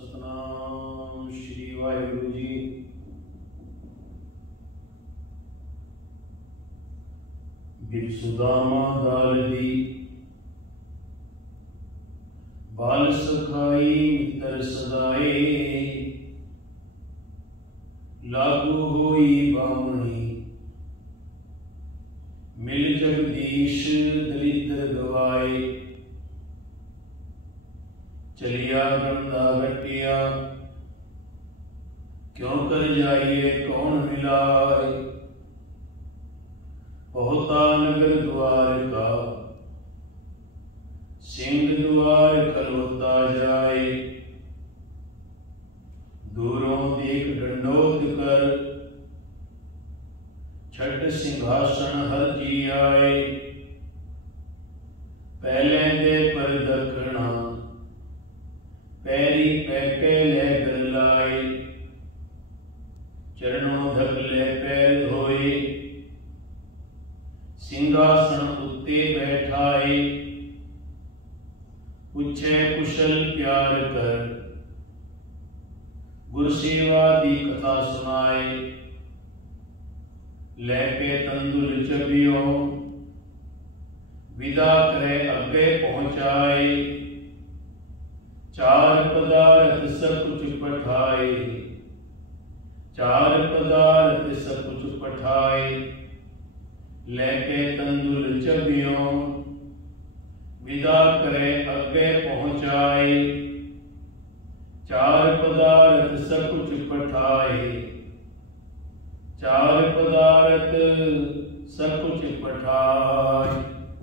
सतनाम श्री वाहिगुरु जी। बिन सुदामा दाल दी बाल सखाई मित्र सदाए, लागू होई बामणी मिल जगदीश दलिद्र गवाए। चलिया बंदा गटिया क्यों कर जाइए कौन मिलाए। पहुता नगर द्वार का सिंह द्वार खलोता जाए। दूरों देख दंडोत कर छठ सिंहासन हर जी आए। पहले दे पर दखना पैरी पैके लेकर लाए। चरणों धकले पैर धोए सिंहासन उत्ते बैठाए। पूछे कुशल प्यार कर गुरसेवा दी कथा सुनाए। लेके तंदुल चबियो विदा करे अगे पहुंचाए। चार पदार्थ सब कुछ पठाए, चार पदार्थ सब कुछ पठाए। लेके तंदुल चबियों विदा करे अगे पहुंचाए। चार पदार्थ सब कुछ पठाए, चार पदार्थ सब कुछ पठाए।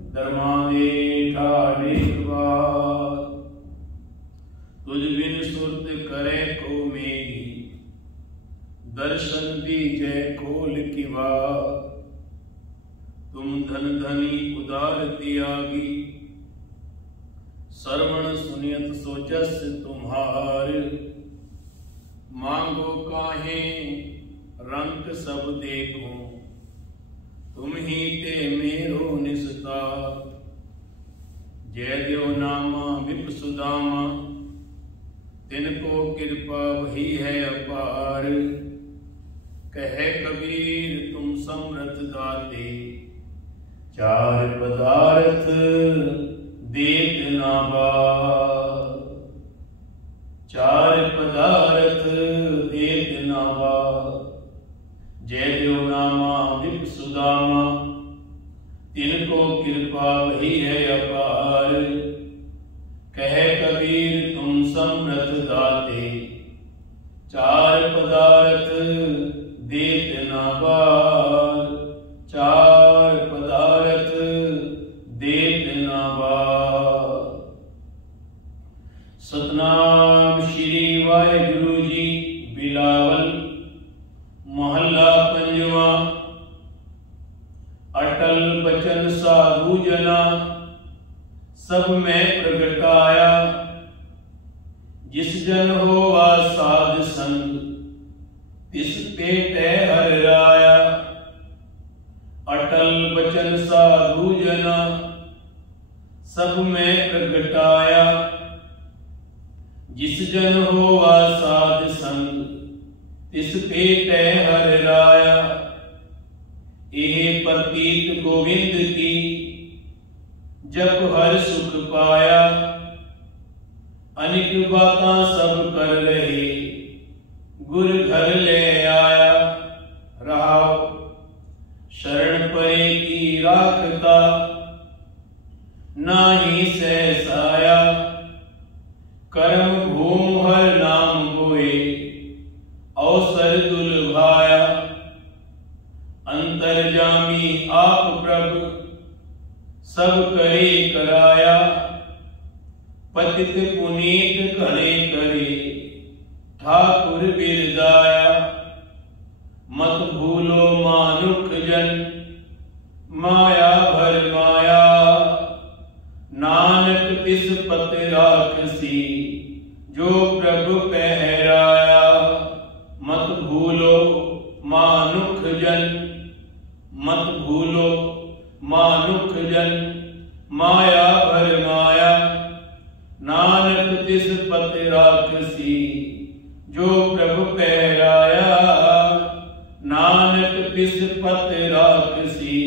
दरमाने ठाने बार तुझ बिन सुरत करे को मेरी। दर्शन दीजे खोल की बात तुम धन धनी उदार त्यागी। श्रवण सुनियत सोचस तुम्हार मांगो काहे रंग सब देखो। तुम ही ते मेरो निस्तार। जय देव नामा विप सुदामा तिनको कृपा वही है अपार। कहे कबीर तुम समर्थ दाते चार पदार्थ देत ना बार। चार पदार्थ देत ना बार। जय देव नामा विप सुदामा तिनको कृपा वही है अपार। कहे कबीर तुम समर्थ दाते चार पदार्थ देत ना बार। चार पदार्थ देत ना बार। सतनाम श्री वाहिगुरु जी। बिलावल महला पंजवा। अटल बचन साधु जना सब में प्रगटाया। जिस जन होवा साध संग तिस पेटे हर राया। अटल बचन साधु जना सब में प्रगटाया। जिस जन होवा साध संग तिस पेटे हर राया। एह प्रतीत गोविंद की जब हर सुख पाया। अनेक बातां सब कर रहे गुर घर ले आया। राव शरण परे की राखता नाही सहसाया। कर्म भूम हर नाम बोए अवसर दुलभाया। अंतर्जामी आप प्रभु सब करे कराया। पतित पुनीत घने करे ठाकुर बिरदाया। मत भूलो मानुख जन माया भर माया। नानक तिस पत राखसी जो प्रभु पहराया। मत भूलो मानुख जन, मत भूलो मानुख जन माया भर माया। नानक तिस पत राखसी, जो प्रभु पहराया। नानक तिस पत राखसी,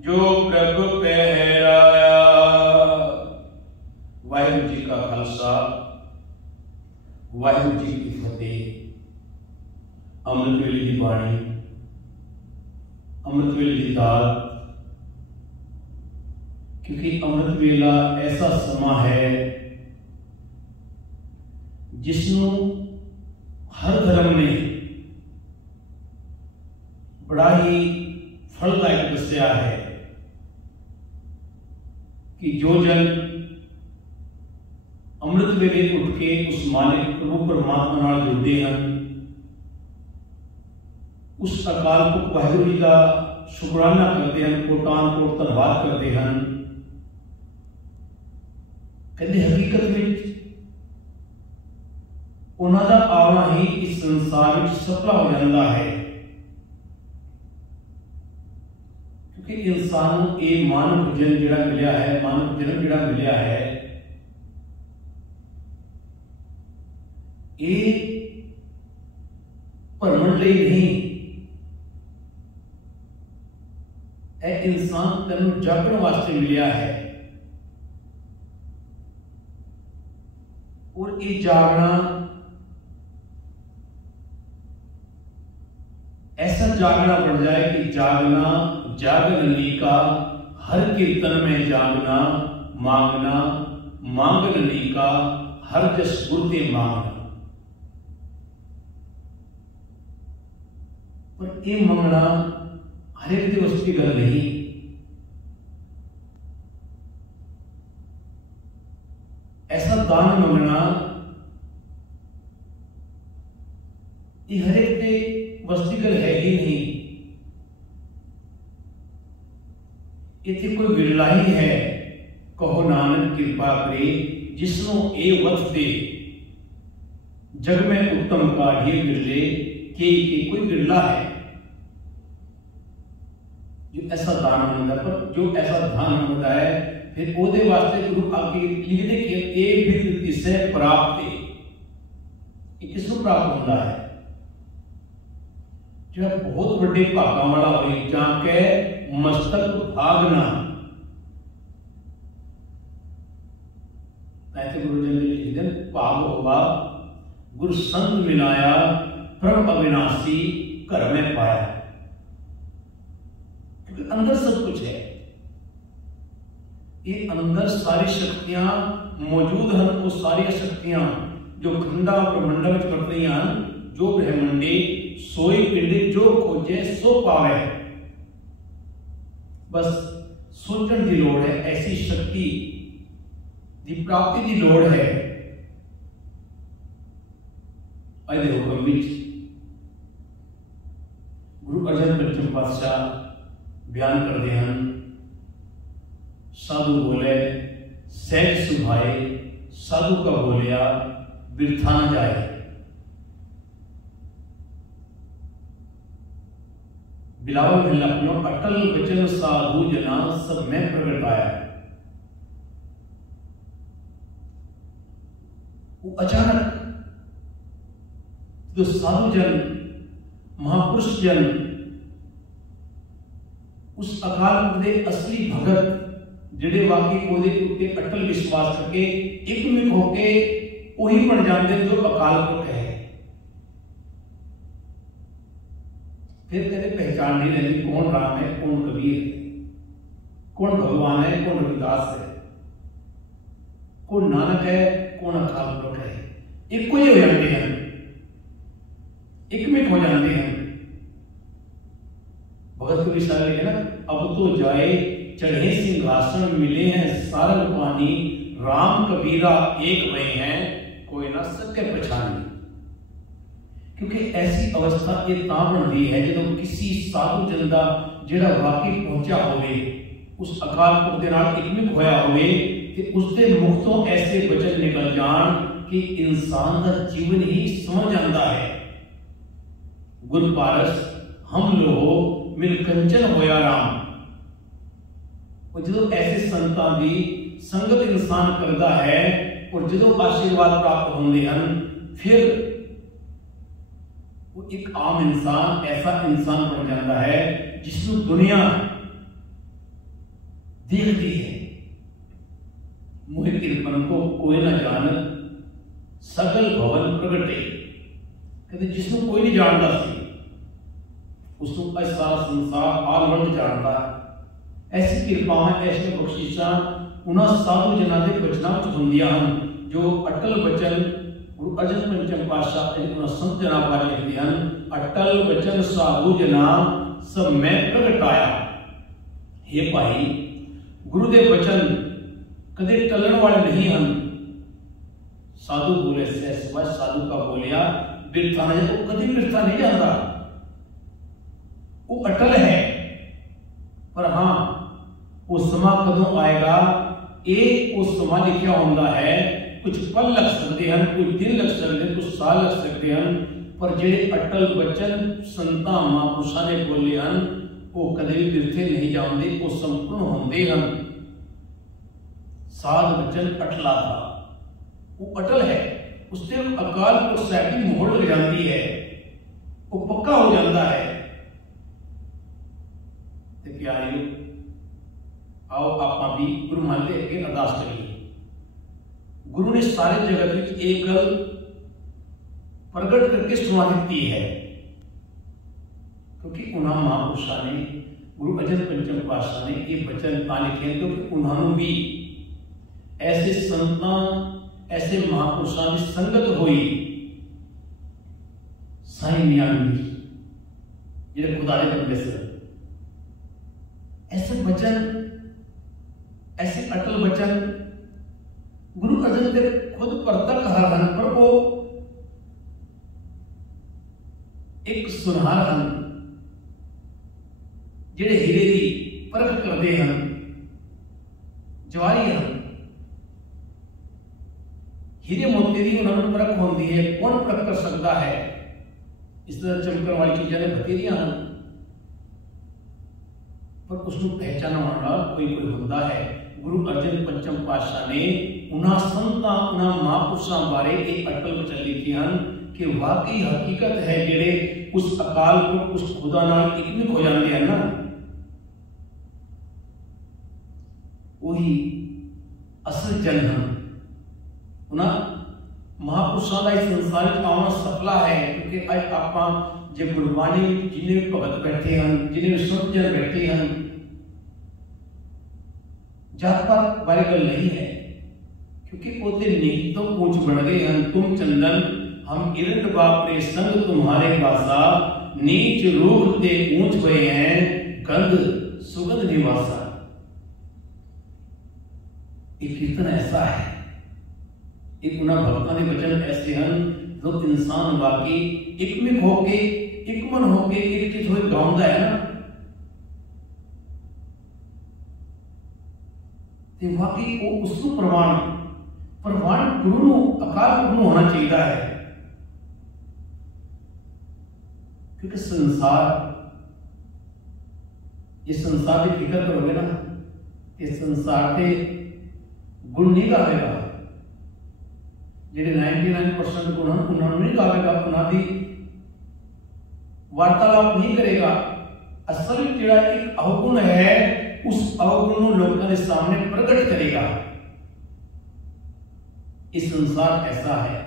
जो प्रभु पहराया। वाहिगुरू जी का खालसा, वाहिगुरू जी की फतेह। अमृत वेले की बाणी, अमृत वेले की दात, क्योंकि अमृत वेला ऐसा समा है जिसनों हर धर्म ने बड़ा ही फलदायक दस्या है कि जो जन अमृत वेले उठ के उस मालिक प्रभु परमात्मा नाल जुड़ते हैं, उस अकाल पुरख वाहिगुरू जी का शुकराना करते हैं, कोटान कोट धन्यवाद करते हैं। कहते हकीकत में उन्हां दा आना ही इस संसार में सफला हो जाता है, क्योंकि इंसान को ये मानव जन्म जिहड़ा मिलिया है, मानव जन्म जिहड़ा मिलिया है, ये भरमण लई नहीं, यह इंसान तेन जागण वास्ते मिलिया है। और ये जागना ऐसा जागना बन जाए कि जागना जागरनी का, हर कीर्तन में जागना, मांगना मांगरनी का, हर जस गुरते मांगना। पर ये मंगना हर एक दिवस की गल नहीं, ऐसा दान मंगना ये हर एक के बस की गल है ही नहीं। इतने कोई विरला ही है, कहो नानक कृपा करे, जिसनों ए वक्त दे, जग में उत्तम काढ़िए बिरले, के कोई विरला है जो ऐसा दान मांगता। पर जो ऐसा दान मांगता है, फिर ओदे वास्ते गुरु आगे लिखते कि ए बिरद तिसे प्राप्त, किसको प्राप्त होता है? जो बहुत बड़े भागा वाला होई, जाके मस्तक भागना। ऐसे गुरु जी ने लिख दिया, भाग होगा गुरु संग मिलाया, परम अविनाशी घर में पाया। क्योंकि अंदर सब कुछ है, ये अंदर सारी शक्तियां मौजूद हैं। वो सारी शक्तियां जो खंडा ब्रह्मंड में कर रही हैं, जो ब्रह्मंडी सोई पिंड जो खोजे सो पावे। बस सोचण की लोड़ है, ऐसी शक्ति की प्राप्ति की लोड़ है। अजे हुक्म विच गुरु अर्जन पंचम पातशाह बयान करते हैं, साधु बोले सहज सुभाए, साधु का बोलिया बिरथा न जाए। बिलावल मिलना अपनो अटल वचन साधु जना सब में प्रगटाया। वो अचानक जो साधु जन, महापुरुष जन, उस अकाल पुरख दे असली भगत जिहड़े वाकई ओदे उत्ते अटल विश्वास करके एकमिक होके वही बन जाते जो अकाल पुरख है। फिर कहते पहचान नहीं रहती कौन राम है, कौन कबीर है, कौन भगवान है, कौन रविदास है, कौन नानक है, कौन अकाल पुरख है। एक ही हो जाते हैं, एकमिक हो जाते हैं। भगत कबीर साहब लिखे ना, अब तो जाए चढ़े सिंहासन, मिले हैं सारंग पानी, राम कबीरा एक भय हैं, कोई ना सके पहचानी। क्योंकि ऐसी अवस्था ये तां बनती है जो किसी साधु जन दा जिहड़ा वाकई पहुंचा होवे, उस अकाल पुरख दे नाल एकमिक होया होवे, कि उसके मुख तो ऐसे वचन निकल जान कि इंसान का जीवन ही समझ आता है। गुर पारस हम लोहो मिल कंचन होया राम। और जो ऐसे संतां दी संगत इंसान करता है और जो आशीर्वाद प्राप्त होंगे हैं फिर वो एक आम इंसान ऐसा इंसान बन जाता है जिसको दुनिया देखती है। मोह कृपन को कोई ना जान सगल भवन प्रगटे, कहते जिसको कोई नहीं जानता सी उसको सारा संसार आल वर्ल्ड जानता है। ऐसी कृपा ऐसी बख्शिशा उन्होंने साधु जना के बचना होंदियां हैं जो अटल बचन गुरु अर्जन पंचम पातशाह संत जना बारे लिखते हैं। अटल बचन साधु जना सब मैं प्रगटाया। हे भाई गुरुदेव बचन कदे टलन वाले नहीं हैं। साधु बोले से साधु का बोलिया बिरथा नहीं, वो कभी बिरथा नहीं जाता, वो अटल है। पर हाँ वो समा कदों आएगा, एक वो समा लिखा होता है, कुछ पल लग सकते हैं, कुछ दिन लग सकते हैं, कुछ साल लग सकते हैं, पर जेडे अटल बचन संता महापुरुषा ने बोले हैं वो कदे भी बिरथे नहीं जाते, वो संपूर्ण होंगे हैं। साध बचन अटला था, वो अटल है, उससे अकाल पुरख की मोहर लग जाती है, वो पक्का हो जाता है। तो क्या आओ आप भी गुरु मानते हैं अरदास करिए। गुरु ने सारे जगत में एक गल प्रकट करके सुना दी है, क्योंकि उन्होंने महापुरुषा ने गुरु अर्जन पंचम पातशाह ने ये वचन लिखे, क्योंकि उन्होंने भी ऐसे संतां ऐसे महापुरुषों की संगत हुई। साईं मियानवी जिन्हें खुदा ने परमेश्वर ऐसे वचन ऐसे अटल वचन गुरु अर्जन देव खुद परतक हरन, पर वो एक सुनार हन जेड़े हीरे की परख करते हैं, जवारी हन। हीरे मोती की उन्होंने परख होती है, कौन परख कर सकता है? इस तरह चमकने वाली चीजें बथेरिया हैं, पर उसको पहचाना वाला कोई कोई होता है। गुरु अर्जन पंचम पातशाह ने उन्हें संतां उन्हें महापुरुषों बारे एक अटल वचन लिखे हैं कि वाकई हकीकत है जेड़े उस अकाल पुरख उस खुदा नाल इकमिक हो जाते हैं ना, वही असल जन हैं। महापुरुषों का इस संसार में आना सफला है, क्योंकि आज आप जब गुरबाणी जिन्हें भगत बैठे हैं, जिन्हें संत जन बैठे हैं, जात पात बारे गल नहीं है, क्योंकि ओते नीच तो ऊंच बढ़ गए हैं। तुम चंदन हम इरंड बापरे संग तुम्हारे पासा, नीच रूह ते ऊंच हुए हैं गंध सुगंध निवासा। एक कीर्तन ऐसा है, एक उन्हें भक्तों के वचन ऐसे हैं जो इंसान वाकई एकमिक होके एकमन होके एक चीज हुए गाँवदा है ना, तो वाकई वो उसको प्रमाण गुरु अकाल पुरख होना चाहिए है। क्योंकि ये संसार की फिक्र करोगे ना, इस संसार के गुण नहीं गावेगा, जेडे 99% गुण उन्होंने नहीं गावेगा, उन्होंने वार्तालाप नहीं करेगा। असल जेड़ा एक अवगुण है उस अवगुण को लोगों के सामने प्रकट करेगा। इस संसार ऐसा है,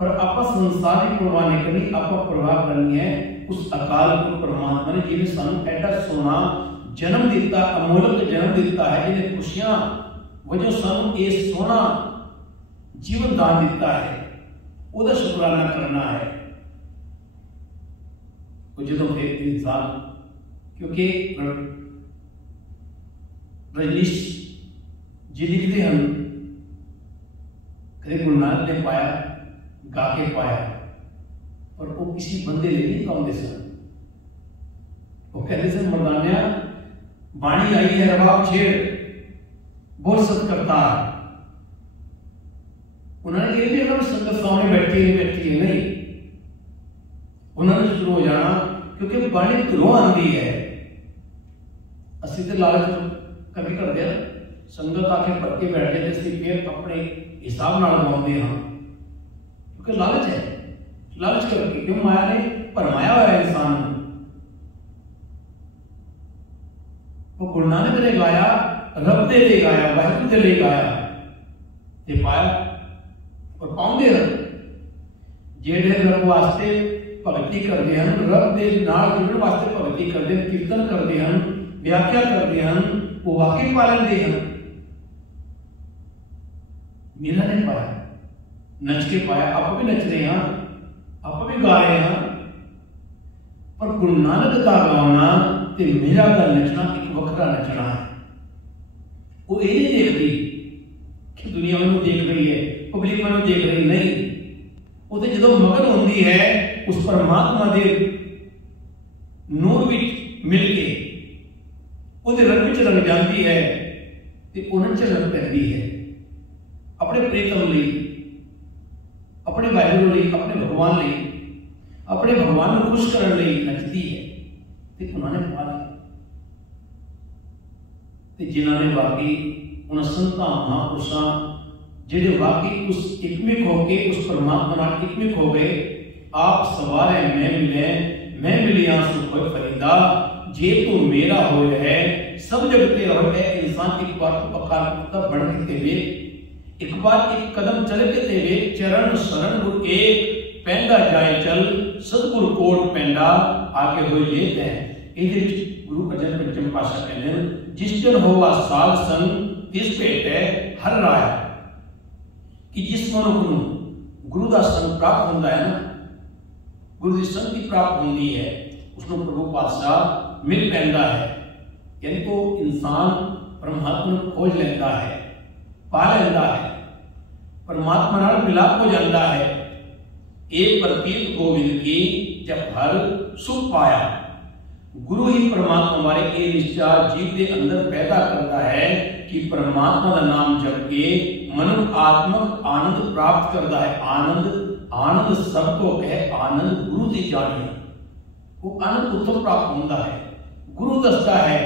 पर आप संसार की परवाह नहीं करनी, आप परवाह करनी है उस अकाल पुरख परमात्मा ने जिन्हें सानू एडा सोना जन्म दिता, अमोलक जन्म दिता है, जिन्हें खुशियां वजह सानू ये सोना जीवन दान दिता है, उदा शुक्राना करना है। जो फिर इंसान, क्योंकि रजनीश जी लिखते हैं कभी गुरु नानक ने पाया गा के पाया, और वो किसी बंदे ने नहीं गाँव सन। वो कहते सन मर्दानिया बाणी आई है रबाब छेड़ बोल सत करता। उन्होंने ये भी अगर संगत सामने बैठी है नहीं, उन्होंने शुरू हो जाना, क्योंकि बाणी घरों आती है। असि तो लालच कभी कर दिया संगत आके भर के बैठ जाते सी फिर अपने हिसाब नाल गाउंदे हां क्योंकि लालच है, लालच करके क्यों माया ने भरमाया हुआ है इंसान को। वो गुरु नानक ने गाया रब दे लिए गाया, वाहिगुरू दे लिए गाया ते पाया और पाउंदे हैं जेड़े रब वास्ते भगती करते हैं, रब दे नाल जुड़न वास्ते भगती करते हैं, कीर्तन करते हैं, व्याख्या करते हैं, वो वाकई पा लेंदे हैं। मीरा ने पाया, नच के पाया, आप भी नच रहे हैं, आप भी गा रहे हैं, पर गुरु नानक का गाना ते मीरा का नचना एक वखरा नचना है। वो ये नहीं देख रही कि दुनिया मैनू देख रही है, पब्लिक मैनू देख रही नहीं, वो जो मगन होती है उस परमात्मा के नूर विच मिल के उहदे रंग विच रंग जाती है ते उन्हें झलक पैंदी है अपने प्रीतम लई, अपने वाहिगुरू लई, अपने भगवान लई, अपने भगवान को खुश करने लई नचती है ते उन्होंने पा लिया। ते जिन्होंने वाकई उन संतां महापुरुषां जिहड़े वाकई उस एकमिक होके उस परमात्मा नाल एकमिक हो गए, आप सवारे मैं मिले, मैं मिलिया सुख होए फरीदा, जे तू मेरा होए है सब जग तेरा होए है। इंसान एक बार तो पक्का बढ़ के तेरे एक बार एक कदम चल के तेरे चरण शरण गुरु एक पैंदा जाए चल सतगुरु कोट पैंदा आगे होए ये है। ਇਹਦੇ ਵਿੱਚ ਗੁਰੂ ਅਰਜਨ ਪੰਚਮ ਪਾਤਸ਼ਾਹ ਕਹਿੰਦੇ ਨੇ ਜਿਸ ਜਨ ਹੋਵਾ ਸਾਧ ਸੰਗ ਤਿਸ ਭੇਟੈ ਹਰ ਰਾਇਆ, ਕਿ ਜਿਸ ਮਨੁੱਖ ਨੂੰ ਗੁਰੂ ਦਾ ਸੰਗ ਪ੍ਰਾਪਤ ਹੁੰਦਾ ਹੈ ਨਾ, ਗੁਰੂ ਦੀ ਸੰਗਤੀ ਪ੍ਰਾਪਤ ਹੁੰਦੀ ਹੈ, ਉਸਨੂੰ ਪ੍ਰਭੂ ਪਾਤਸ਼ਾਹ ਮਿਲ ਪੈਂਦਾ ਹੈ। यानी को इंसान परमात्मा को खोज लेता है, पा लेता है, परमात्मा नाल मिलाप हो जाता है। एक प्रतीत गोविंद की जब हर सुख पाया, गुरु ही परमात्मा हमारे ये निश्चा जीव के अंदर पैदा करता है कि परमात्मा का नाम जप के मनुष्य आत्मक आनंद प्राप्त करता है। आनंद आनंद सबको कहे आनंद गुरु की जाने, वो आनंद उत्तम प्राप्त होता है। गुरु दसता है,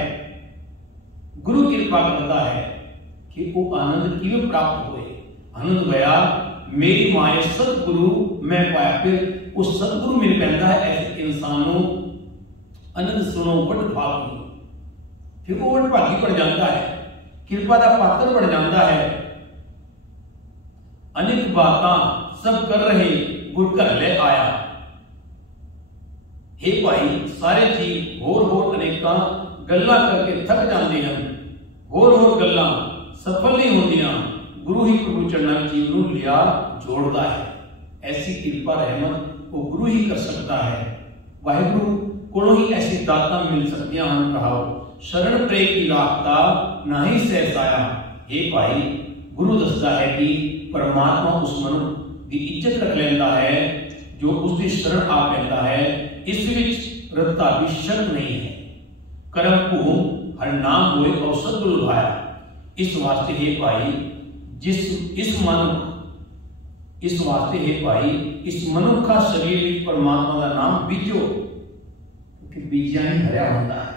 गुरु कृपा करता है कि वो आनंद किवें प्राप्त हुए। आनंद गया मेरी माए सतगुरु मैं पाया, फिर उस सतगुरु मिल पैदा है। ऐसे इंसान को आनंद सुनो वट भागी, फिर वो वट भागी बन जाता है, कृपा का पात्र बन जाता है। अनेक बातां सब कर रहे गुर घर ले आया। हे भाई सारे जीव होर अनेकां गल्लां करके थक जाते हैं, होर गल्लां सफल नहीं होंदियां, गुरु ही प्रभु चरणा जीव नूं लिया जोड़ता है। ऐसी कृपा रहमत वो गुरु ही कर सकता है। वाहिगुरू कोलों ही ऐसी दातां मिल सकदियां हन। कहाओ शरण प्रे की राखता नाही सहसाया। हे भाई गुरु दसदा है कि परमात्मा उस मनुष्य की इज्जत रख लेंदा है जो उसकी शरण आ पैंदा है। इस विच रत्ता भी शक नहीं है। करम भूम हर नाम होए औसत गुरु भाया। इस वास्ते हे भाई इस वास्ते हे भाई इस मनुष्य का शरीर परमात्मा का नाम बीजो, क्योंकि बीजा ही हरिया होता है।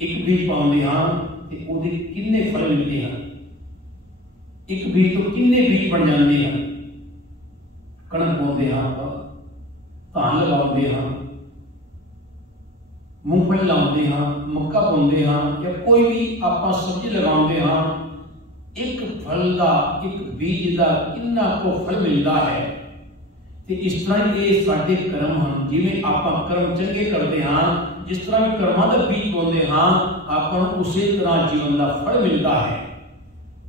एक बीज पाउंदे हां ते ओदे किन्ने फल मिलते हैं। एक बीज तो किन्ने बीज बन जाते हैं। कणक पाउंदे हां, धान लगाउंदे हां, मूंगफली लाउंदे हां, मक्का बोंदे हां, या कोई भी आपां सब्जी लगाउंदे हां, एक फल का एक बीज का किन्ना को फल मिलता है। ते इस तरह ये साडे कर्म हैं। जिवें आपां कर्म चंगे करते हां, जिस तरह भी कर्मां दा बीज बोंदे हां, आपां उसी तरह जीवन का फल मिलता है।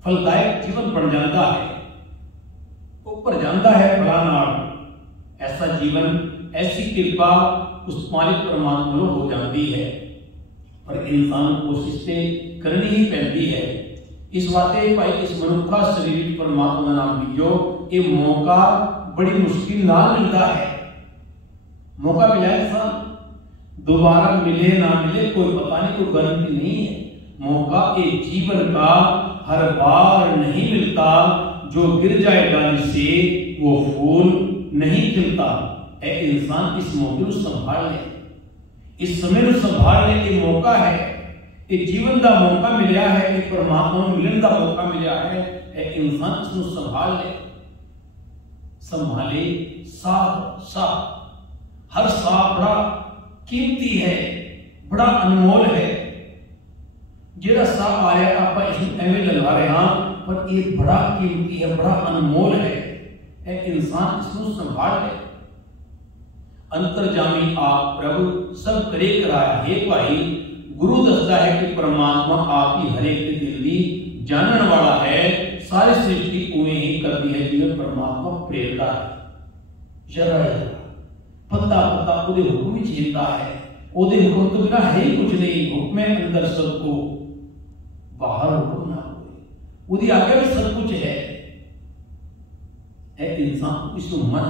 फलदायक जीवन बन जाता है, ऊपर जाता है फलां नाल। ऐसा जीवन ऐसी कृपा उस मालिक परमात्मा को हो जाती है। पर इंसान कोशिश करनी ही पैंदी है। इस वास्ते भाई इस मनुष्य का शरीर परमात्मा का नाम बीजो। ये मौका बड़ी मुश्किल ना मिलता है। मौका मिला इंसान दोबारा मिले ना मिले कोई पता नहीं, कोई गारंटी नहीं है। मौका एक जीवन का हर बार नहीं मिलता। जो गिर जाए डाली से वो फूल नहीं खिलता। ऐ इंसान इस मौके को संभाल ले, इस समय को संभाल ले। ये मौका है, कि जीवन का मौका मिला है, कि परमात्मा मिलन का मौका मिला है, इंसान इसको संभाल ले, संभाले। साफ हर साफ बड़ा कीमती है, बड़ा अनमोल है। जेड़ा साफ आ रहा आप इसमें एवं लगा रहे हाँ, पर ये बड़ा कीमती है, बड़ा अनमोल है, इंसान इसको संभाल ले। अंतरजामी आप प्रभु सब करे कराया। हे भाई, गुरु दसदा है कि परमात्मा आप ही हरेक के दिल की जानने वाला है, सारी सृष्टि उमें ही करती है जिन्हें परमात्मा प्रेरता है। जरा पता पता उदे हुक्म ही झेलता है, उदे हुक्म तो बिना है ही कुछ नहीं। हुक्म में अंदर सबको, बाहर हुक्म ना हो, उदी आगे भी सब कुछ है। इंसान इसको मन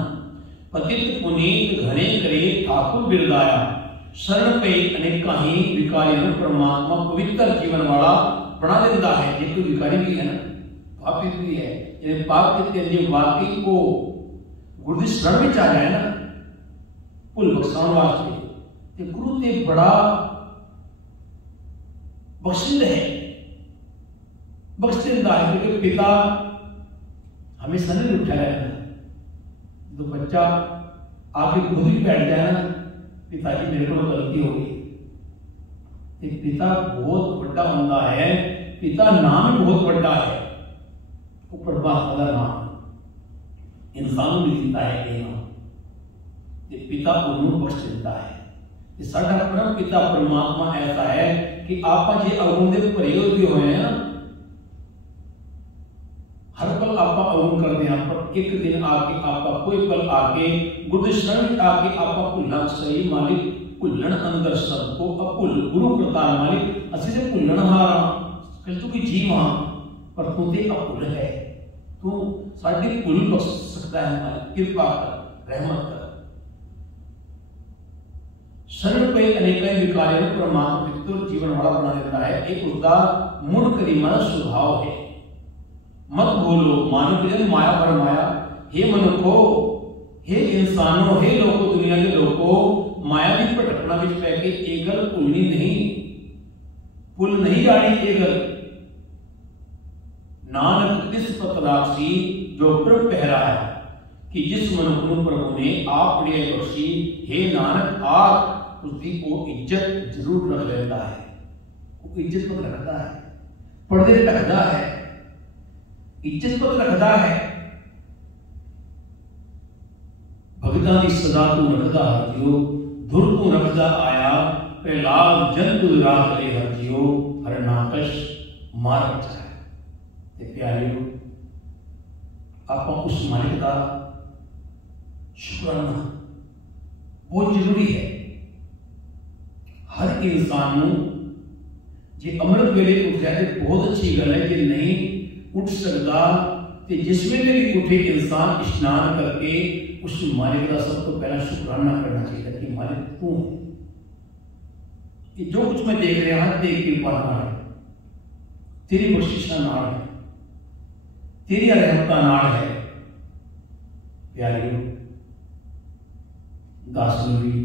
पतित पुनीत घने करे ठाकुर बिरदाया। शरण पे अनेका ही विकारी परमात्मा पवित्र जीवन वाला बना देता है। ये कोई विकारी भी है ना, पापी भी है। ये पाप के लिए वाकई को गुरु शरण में आ जाए ना, कुल बख्शाण वास्ते गुरु ते बड़ा बख्शिंद है, बख्शिंदा है। क्योंकि पिता हमेशा नहीं उठा रहता। तो बच्चा आके खुद ही बैठ जाए ना, पिताजी मेरे को गलती हो गई। पिता बहुत बड़ा होता है, पिता नाम ही बहुत बड़ा है। ऊपर बात का नाम इंसानों में जीता है ये नाम, ये पिता उन्होंने बख्श देता है। साडा परम पिता परमात्मा ऐसा है कि आप जे अवगुण दे भरे हुए होए हैं, हर पल आप अवगुण करते हैं, पर एक दिन आके आप कोई पल आके गुरदर्शन आके आप भुलना सही मालिक, भुलन अंदर सबको अभुल गुरु प्रताप मालिक। असि ते भुलन हारा कल तू की जी मां, पर तू ते अभुल है, तू साडी भुल बख्श सकता है मालिक, कृपा कर, रहमत कर। शरण पे अनेक विकार्य परमात्मा पितृ जीवन वाला बना देता है। एक उसका मूल करीमा स्वभाव है। मत बोलो मानो कि माया पर माया। हे मनुखो, हे इंसानों, हे लोगों, दुनिया के लोगों, माया की भटकना विच पै के ये गल भुलनी नहीं, भुल नहीं जानी ये गल। नानक तिस पत राखसी जो प्रभ पहराया, कि जिस मनुख को प्रभु ने आप बड़ी बख्शी, हे नानक आप उसकी को इज्जत जरूर रख लेता है, वो इज्जत पत रखता है, पर्दे रखता है, इज्जत पत रखता है। भगता की सदा तू रखदा हर जियो, धुर तू रखदा आया, प्रहलाद जन तू राख ले हर जियो, हर नाकश मार बचाया। ते प्यारियो, आप उस मालिक का शुक्राना बहुत जरूरी है। हर इंसान जे अमृत वेले उठ जाए तो बहुत अच्छी गल है, जे नहीं उठ सकता तो जिस वेले भी उठे इंसान स्नान करके उस मालिक का सब तो पहला शुक्राना करना चाहिए कि मालिक तू है, कि जो कुछ मैं देख रहा हूं तेरी कृपा नाल है, तेरी बख्शिश नाल है, तेरी रहमत नाल है। प्यारियों, दासनवी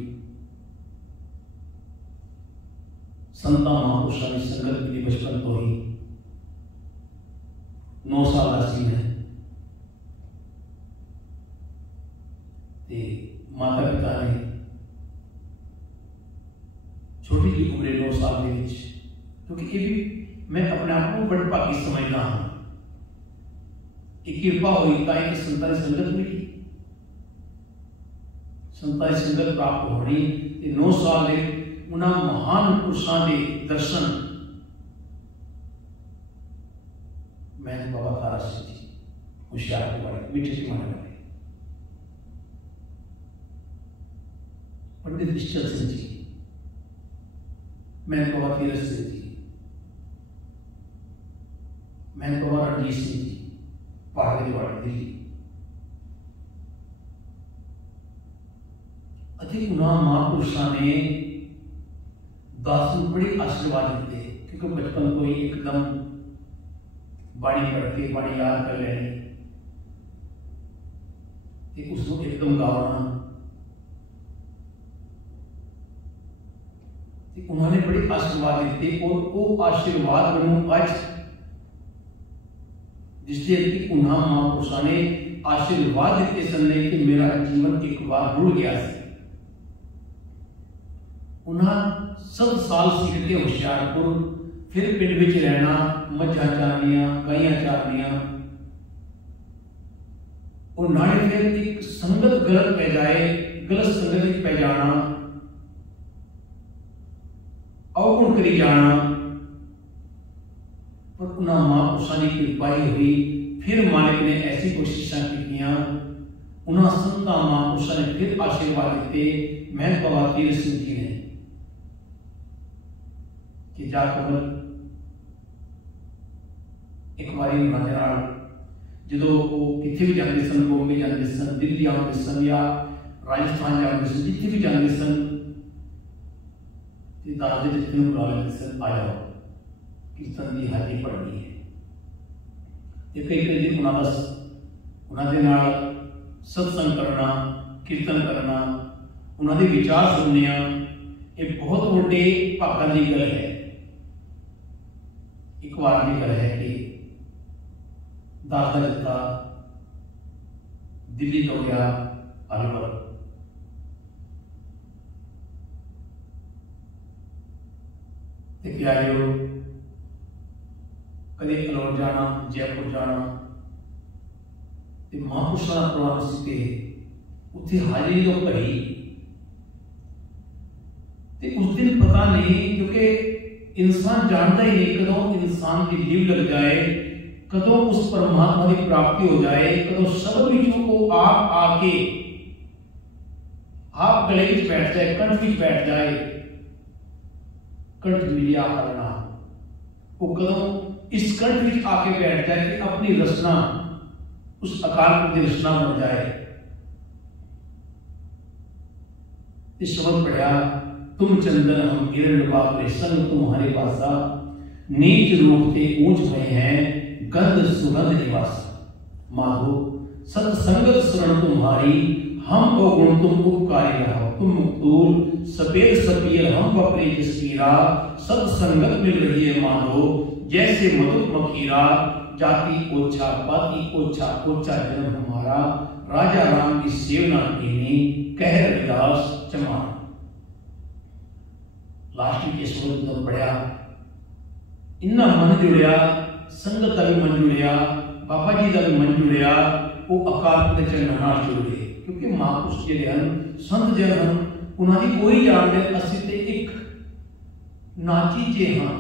संता महापुरुषों की संगत की बचपन तो ही 9 साल का सी है। माता पिता ने छोटी जी उम्र 9 साल के बीच, क्योंकि ये भी मैं अपने आप को बड़ी भागी समझता हूं कि कृपा हुई ताकि संता की संगत मिली, संता की संगत प्राप्त होनी। 9 साल के उन्होंने महान पुरुषों के दर्शन मैंने बाबा तारा सिंह जी होशियार के बारे मीठे सिंह वाले, पंडित निश्चल सिंह जी, मैंने बाबा तीरथ सिंह जी, मैंने बाबा रणजीत सिंह जी पहाड़ी वाले दिल्ली। अधिक महापुरुषों ने दास बड़ी आशीर्वाद देते, क्योंकि बचपन को ही एकदम बाणी पढ़ के बाणी याद कर लेनी, उसको एकदम गावना, उन्होंने बड़े आशीर्वाद दिते और वो आशीर्वाद मैनू अज जिससे कि उन्होंने महापुरुषों ने आशीर्वाद दिते सन कि मेरा जीवन एक बार रुड़ गया से। उन्हें 7 साल सीख के हुशियारपुर फिर पिंड विच रहना, मझां चारनियां, गाइयां चारनियां, और नाले फिर एक संगत गलत पै जाए, गलत संगत पै जाना, अवगुण करी जाना, पर उन्हें महापुरुषों की कृपा हुई। फिर मालिक ने ऐसी कोशिशें की, उन्हें संता महापुरुषों ने फिर आशीर्वाद दिते। मैं बवातीर सिंह जी ने कि जा कमल एक बारी उन्होंने जो वो कितने भी जाते सन, बॉम्बे जाते सन, दिल्ली आते सन या राजस्थान जाते सन, जितने भी जाते सन, दादे जितने बुला लेते सन, आ जाओ कीर्तन की हाजरी पढ़नी है। कई कई दिन उन्होंने सत्संग करना, कीर्तन करना, उन्होंने विचार सुनने, ये बहुत बड़े भागों की गल है। एक बार की गल है कि दादा जत्था दिल्ली तो गया अलवर, क्या कदे अलवर जाना, जयपुर जाना, महापुरुषों का प्रोग्राम से उत्थे हाजिरी तो भरी। उस दिन पता नहीं, क्योंकि इंसान जानता ही नहीं कदों इंसान की लीव लग जाए, कदों उस परमात्मा की प्राप्ति हो जाए, कदों शब्द विचों को आप आके आप गले में बैठ जाए, कंठ में बैठ जाए, कंठ मिलिया करना, वो कदों इस कंठ में आके बैठ जाए कि अपनी रचना उस अकाल पुरख की रचना बन जाए। इस शब्द पढ़ा, तुम चंदन हम किरण बापरे संग तुम्हारे पासा, नीच रूप ते ऊंच भय हैं गंध सुगंध निवास। माधो सत्संगत शरण तुम्हारी, हम को गुण तुम उपकारी रहो, तुम मुक्तूल सफेद सफीर हम बपरे जसवीरा। सत्संगत मिल रही है माधो जैसे मधुर मखीरा, जाति ओछा पाति ओछा, ओछा जन्म हमारा, राजा राम की सेवना कीनी, कह रविदास चमार। लास्ट के शब्द तो पढ़ा, इन्ना मन जुड़िया, संगत का भी मन जुड़िया, बाबा जी का भी मन जुड़िया, वो अकाल पुरख के चरणों नाल जुड़ गए। क्योंकि महापुरुष जिहड़े हन, संत जिहड़े हन, उन्हां दी कोई जानदे असीं ते एक नाची जे हां,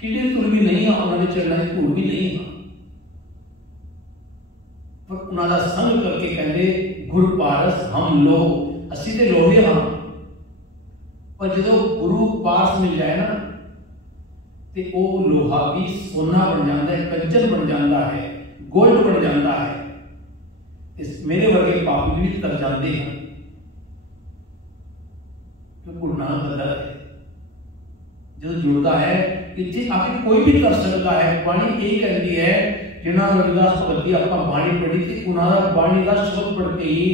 कीड़े तुर भी नहीं हाँ, उन्होंने चरणों की धूड़ भी नहीं हाँ, पर उन्होंने संग करके कहते गुरु पारस हम लो, असी ते लोहे हाँ, पर जो गुरु पास मिल जाए ना, तो वो लोहा भी सोना बन जाता है, कंचन बन जाता है, गोल्ड बन जाता है। इस मेरे वर्गे पापी भी तर जाते हैं, क्योंकि गुरु नानक का दर है जो जुड़ता है, इतने आखिर कोई भी कर सकता है। बाणी यही कहती है, जिन्होंने रविदास भगत आपका बाणी पढ़ी थी, उन्होंने बाणी का शब्द पढ़ के ही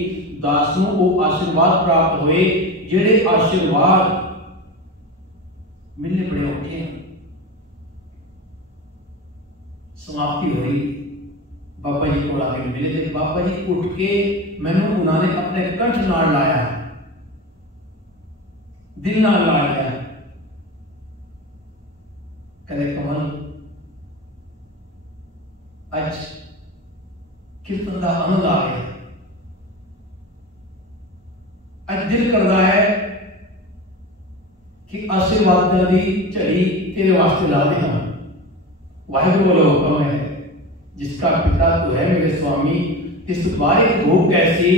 दासों को आशीर्वाद प्राप्त हुए, जेड़े आशीर्वाद मिलने बड़े औखे हैं। समाप्ति हुई, बाबा जी को आके मिले थे, बाबा जी उठ के मैंने उन्होंने अपने कंठ नाल लाया, दिल नाल ला लिया, कहते कमल अज कीर्तन का आनंद आ गया, अज दिल कर रहा है कि आशीर्वाद की झड़ी तेरे वास्ते ला दे। हम वाहिगुरु बोलो हुक्म है, जिसका पिता तो है मेरे स्वामी, इस बारिक भोग कैसी,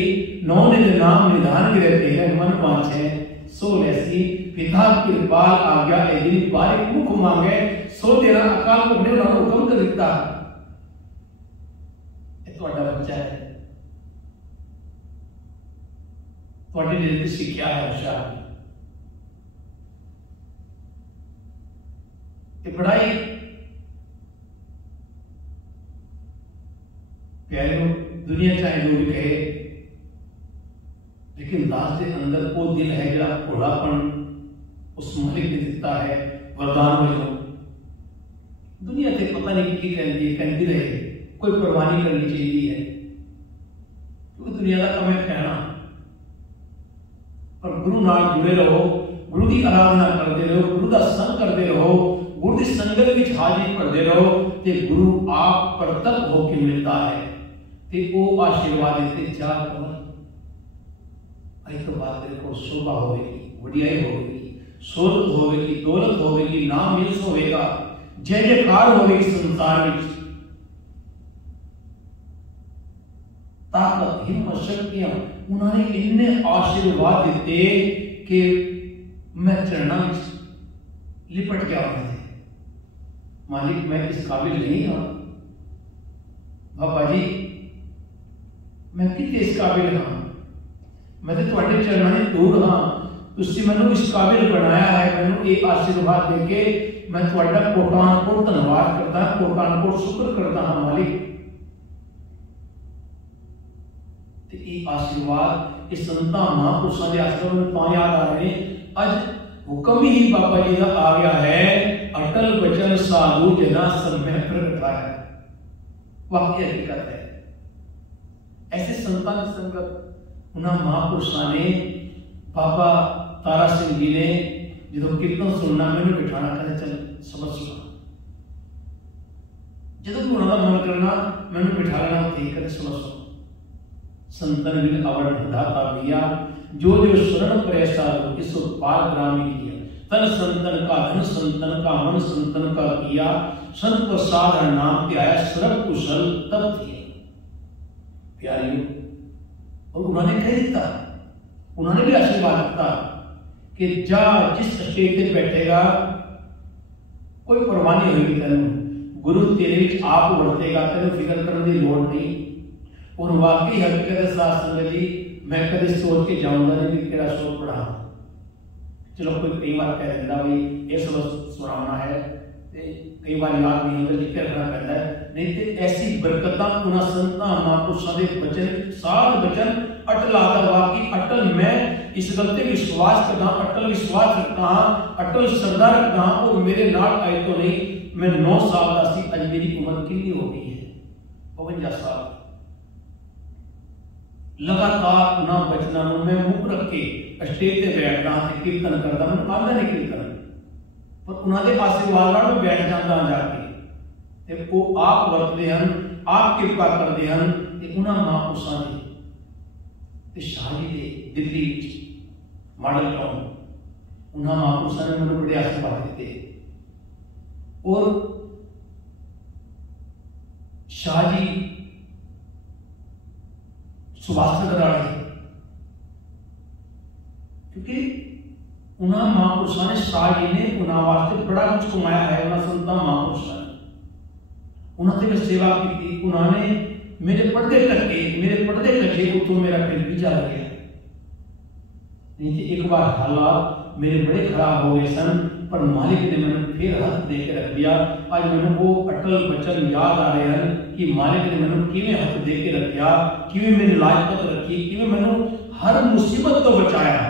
नौ निज नाम निधान गिरते हैं, मन वांछे सो ऐसी, पिता कृपाल आज्ञा ए दिन बारिक मुख मांगे, सो तेरा अकाल पुरख ने उन्होंने हुक्म कर दिता। ये तुम्हारा बच्चा है, तुम्हारी लिए शिक्षा है होशियार, ये पढ़ाई प्यारे दुनिया चाहे जो भी कहे, लेकिन दास के अंदर वो दिल है जरा भोलापन, उस मालिक ने दिता है वरदान वजों। दुनिया से पता नहीं की कहती रहे, कोई परवाह नहीं करनी चाहिए है, क्योंकि दुनिया का कम है कहना। पर गुरु नाल जुड़े रहो, गुरु की आराधना करते रहो, गुरु का संग करते रहो, गुरु की संगत में हाजिरी भरते रहो, ते गुरु आप प्रतक होके मिलता है, ते वो आशीर्वाद देते जा कर आई तो बात तेरे को शोभा होगी, वडियाई होगी, शोहरत होगी, दौलत होगी, नाम यश होगा, जय जयकार होगी संसार में। ताकत हिम्मत शक्तियां उन्होंने इन्ने आशीर्वाद दिते कि मैं चरणों में लिपट गया हूं। मालिक मैं इस काबिल नहीं हाँ, बाबा जी मैं कितने इस काबिल हाँ, मैं तो तुहाडे चरणों में दूर हाँ, तुसी मैनू इस काबिल बनाया है, मैनू ये आशीर्वाद देके मैं तुहाडा कोटान कोट धन्यवाद करता, कोटान कोट शुक्र करता हाँ मालिक। आशीर्वाद इस संता महापुरुषों के आश्रम में तो याद आ रहे हैं। आज हुक्म ही बाबा जी का आ गया है, अटल बचन साधु जना समय प्रगटा है, वाक्य हकीकत है। ऐसे संतां की संगत उन्होंने महापुरुषों ने, बाबा तारा सिंह जी ने जो कीर्तन सुनना मैंने बिठाना, कहते चल सबक सुना, जो भी उन्होंने मन करना मैंने बिठा लेना, ठीक है सबक सुना। संतन ने अवर्ण विधाता दिया, जो जो शरण प्रयासा इस पार ग्रामी किया, तन संतन का धन संतन का मन संतन का किया, संत प्रसाद नाम के आया सर्व कुशल तब थे प्यारियों। और उन्होंने कह दिता, उन्होंने भी आशीर्वाद दिता कि जा जिस स्टेज पे बैठेगा कोई परवाह नहीं होगी तेन, गुरु तेरे आप वर्तेगा, तेन फिक्र करने की लोड़ नहीं। और वाकई हकीकत साथ संगत जी मैं कभी सोच के जाऊंगा नहीं कि तेरा शोक पढ़ा। चलो कोई कई बार कह देता भाई ये सबक सुनाना है, कई बार याद नहीं होता, लिख के रखना पड़ता है, नहीं तो ऐसी बरकत उन्हें संतां महापुरुषों के वचन सार वचन अटल आता। वाकई अटल मैं इस गल ते विश्वास करता, अटल विश्वास रखता हाँ, अटल श्रद्धा रखता हाँ। और मेरे नाल आए तो नहीं, मैं 9 साल का सी, अज मेरी उम्र कितनी हो गई है 52 साल। लगातार उन्होंने बचना मैं मुख रख के स्टेज पे बैठता कीर्तन करता, मैं आंदा नहीं कीर्तन, पर उन्होंने आशीर्वाद नाल बैठ जाता जाके, ते वो आप वरतते हैं, आप कृपा करते हैं। ते उन्होंने महापुरुषों ने ते शाह जी दे दिल्ली मॉडल टाउन, उन्होंने महापुरुषों ने मैंने बड़े आशीर्वाद दिते। और शाह जी सुभाष कराड़े, क्योंकि उन्होंने महापुरुषों ने, शाह जी ने उन्होंने वास्ते बड़ा कुछ कमाया है। उन्होंने संतां महापुरुषों ने उन्होंने सेवा की, उन्होंने मेरे पढ़ते टके उतो मेरा फिर भी जा गया। नहीं तो एक बार हालात मेरे बड़े खराब हो गए सन, पर मालिक ने मैंने फिर हाथ दे के रख दिया। आज मैंने वो अटल वचन याद आ रहे हैं कि मालिक ने मैंने किवें हाथ दे के रखा, किवें मेरी लाजपत रखी, किवें मैंने हर मुसीबत तो बचाया।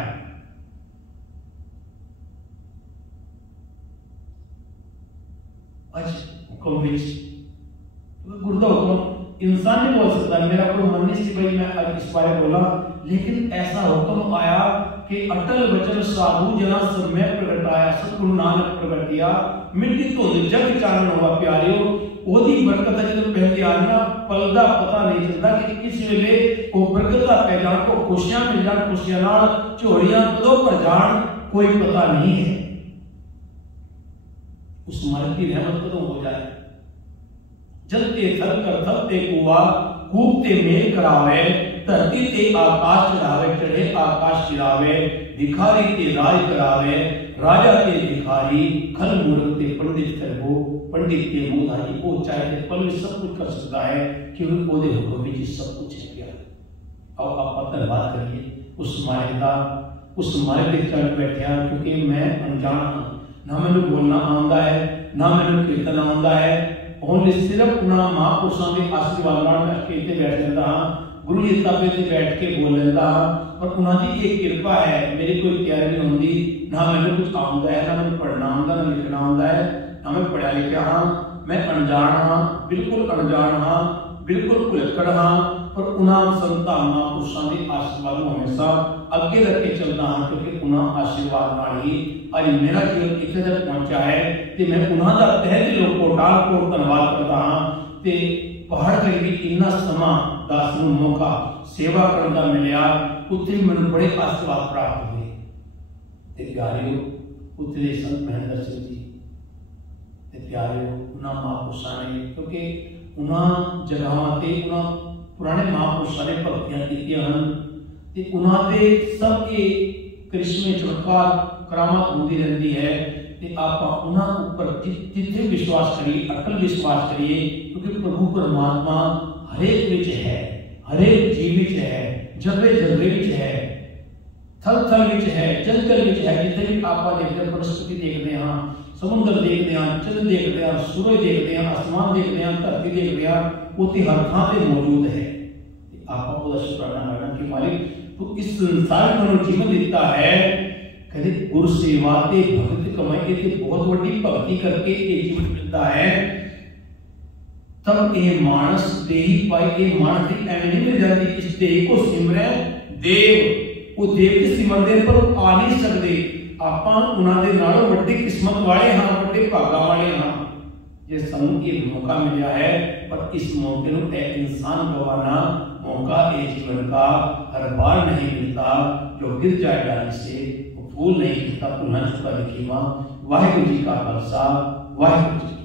आज हुक्म गुरु का हुक्म इंसान नहीं बोल सकता, मेरा कोई मन नहीं सी भाई मैं आज इस बारे बोला, लेकिन ऐसा हुक्म आया कि अटल वचन साधु जना समय प्रगटाया, सतगुरु नानक प्रगटिया, मिट्टी धुंध जग चानन हुआ। प्यारियो ओदी बरकत जब पहले आना पल का पता नहीं चलता कि किस वेले वो बरकत पै जान, को खुशियां मिल जान, खुशियां नाल झोलियां कदों भर जान कोई पता नहीं है। उस मालिक की रहमत कदों हो जाए। जलते थल कर थलते कुआ, कूपते मेल करावे, धरती ते आकाश चढ़ावे, चढ़े आकाश चिरावे, भिखारी ते राज करावे, राजा ते भिखारी, खल मूर्ख ते पंडित करबो, पंडित ते मोधारी। वो चाहे ते पल में सब कुछ कर सकता है, क्योंकि वो दे हुक्म में सब कुछ है। क्या अब आप धन्यवाद करिए उस मालिक का, उस मालिक के चरण बैठे, क्योंकि मैं अनजान हूं, ना मैंने बोलना आंदा है, ना मैंने कीर्तन आंदा है, ਹੁਣ ਸਿਰਫ ਉਹਨਾਂ ਮਹਾਂਪੁਰਸ਼ਾਂ ਦੇ ਆਸ਼ੀਰਵਾਦ ਨਾਲ ਮੈਂ ਸਟੇਜ ਤੇ ਬੈਠ ਜਾਂਦਾ ਹਾਂ, ਗੁਰੂ ਜੀ ਤਾਬੇ ਤੇ ਬੈਠ ਕੇ ਬੋਲ ਲੈਂਦਾ ਹਾਂ। ਪਰ ਉਹਨਾਂ ਦੀ ਇਹ ਕਿਰਪਾ ਹੈ, ਮੇਰੀ ਕੋਈ ਤਿਆਰੀ ਨਹੀਂ ਹੁੰਦੀ, ਨਾ ਮੈਨੂੰ ਕੁਝ ਆਉਂਦਾ ਹੈ, ਨਾ ਮੈਨੂੰ ਪੜ੍ਹਨਾ ਆਉਂਦਾ, ਨਾ ਲਿਖਣਾ ਆਉਂਦਾ ਹੈ, ਨਾ ਮੈਂ ਪੜ੍ਹਿਆ ਲਿਖਿਆ ਹਾਂ, ਮੈਂ ਅਣਜਾਣ ਹਾਂ, ਬਿਲਕੁਲ ਅਣਜਾਣ ਹਾਂ, ਬਿਲਕੁਲ ਭੁਲੱਕੜ ਹਾਂ। ਪਰ ਉਹਨਾਂ ਸੰਤਾਂ ਮਹਾਂਪੁਰਸ਼ਾਂ ਦੇ ਆਸ਼ੀਰਵਾਦ ਨੂੰ ਹਮੇਸ਼ਾ ਅੱਗੇ ਰੱਖ ਕੇ ਚੱਲਦਾ ਹਾਂ, ਕਿਉਂਕਿ ਉਹਨਾਂ ਆਸ਼ੀਰਵਾਦ ਨਾਲ ਹੀ ਅੱਜ ਮੇਰਾ ਜੀਵਨ ਇੱਥੇ ਤੱਕ ਪਹੁੰਚਿਆ ਹੈ। ਤੇ ਮੈਂ ਉਹਨਾਂ ਦਾ ਤਹਿ ਦਿਲੋਂ ਕੋਟਾਲ ਧੰਨਵਾਦ ਕਰਦਾ ਹਾਂ। ਤੇ ਪਹਾੜ ਤੇ ਵੀ ਇੰਨਾ ਸਮਾਂ ਦਾਸ ਨੂੰ ਮੌਕਾ ਸੇਵਾ ਕਰਨ ਦਾ ਮਿਲਿਆ, ਉੱਥੇ ਮੈਨੂੰ ਬੜੇ ਆਸ਼ੀਰਵਾਦ ਪ੍ਰਾਪਤ ਹੋਏ। ਤੇ ਪਿਆਰਿਓ, ਉੱਥੇ ਦੇ ਸੰਤ ਮਹਿੰਦਰ ਸਿੰਘ ਜੀ ਤੇ ਪਿਆਰਿਓ, ਉਹਨਾਂ ਮਹਾਂਪੁਰਸ਼ਾਂ ਨੇ, ਕਿਉਂਕਿ ਉਹਨਾਂ ਜਗ੍ਹਾਵਾਂ ਤੇ ਉਹਨਾਂ ਪੁਰਾਣੇ ਮਹਾਂਪੁਰਸ਼ਾਂ ਨੇ ਭਗਤੀਆਂ ਕੀਤੀਆਂ ਹਨ ਤੇ ਉਹਨਾਂ ਦੇ ਸਭ ਇਹ ਕ੍ਰਿਸ਼ਮੇ ਚਮਤਕਾਰ ਕਰਾਮਾਤ ਹੁੰਦੀ ਰਹਿੰਦੀ ਹੈ। ਤੇ ਆਪਾਂ ਉਹਨਾਂ ਉੱਪਰ ਜਿੱਥੇ ਵਿਸ਼ਵਾਸ ਕਰੀਏ, ਅਕਲ ਵਿਸ਼ਵਾਸ ਕਰੀਏ, ਕਿਉਂਕਿ ਪ੍ਰਭੂ ਪਰਮਾਤਮਾ ਹਰੇਕ ਵਿੱਚ ਹੈ, ਹਰੇਕ ਜੀਵ ਵਿੱਚ ਹੈ, ਜਬੇ ਜਬੇ ਵਿੱਚ ਹੈ, ਥਲ ਥਲ ਵਿੱਚ ਹੈ, ਜੰਗਲ ਵਿੱਚ ਹੈ। ਜਿੱਥੇ ਵੀ ਆਪਾਂ ਦੇਖਦੇ ਹਾਂ, ਬਨਸਪਤੀ ਦੇਖਦੇ ਹਾਂ, ਸਮੁੰਦਰ ਦੇਖਦੇ ਹਾਂ, ਚੰਦ ਦੇਖਦੇ ਹਾਂ, ਸੂਰਜ ਦੇਖਦੇ ਹਾਂ, ਅਸਮਾਨ ਦੇਖਦੇ ਹਾਂ, ਧਰਤੀ ਦੇਖਦੇ ਹਾਂ, ਉੱਥੇ ਹਰ ਥਾਂ ਤੇ ਮੌਜੂਦ ਹੈ। ਆਪਾਂ ਉਹਦਾ ਸ਼ੁਕਰਾਨਾ ਕਰਨਾ ਕਿ ਮਾਲਿਕ ਤੂੰ ਇਸ ਸੰਸਾਰ ਨੂੰ ਜੀਵਨ ਦਿੱਤਾ ਹੈ, ਕਹਿੰਦੇ ਗੁਰ ਸੇਵਾ ਤੇ ਭਗਤ ਕਮਾਈ ਤੇ ਬਹੁਤ ਵੱਡੀ ਭਗਤੀ ਕਰਕੇ ਇਹ ਜੀਵਨ ਮਿਲਦਾ ਹੈ। ਤਬ ਇਹ ਮਾਨਸ ਦੇਹੀ ਪਾਈ, ਇਹ ਮਾਨਸ ਦੀ ਐਵੇਂ ਨਹੀਂ ਮਿਲ ਜਾਂਦੀ, ਇਸ ਦੇਹ ਕੋ ਸਿਮਰੈ ਦੇਵ। ਉਹ ਦੇਵ ਦੇ ਸਿਮਰਦੇ ਪਰ ਉਹ ਆ ਨਹੀਂ ਸਕਦੇ। ਆਪਾਂ ਉਹਨਾਂ ਦੇ ਨਾਲੋਂ ਵੱਡੀ ਕਿਸਮਤ ਵਾਲੇ ਹਾਂ, ਵੱਡੇ ਭਾਗਾਂ ਵਾਲੇ ਹਾਂ ਜੇ ਸਾਨੂੰ ਇਹ ਮੌਕਾ ਮਿਲਿਆ ਹੈ। ਪਰ ਇਸ मौके ਨੂੰ एक इंसान गवाना मौका एक जीवन का हर बार नहीं मिलता। जो गिर जाए डाली से वो फूल नहीं खिलता, पुनः उसका लिखीमा। वाहिगुरु जी का खालसा, वाहिगुरु जी।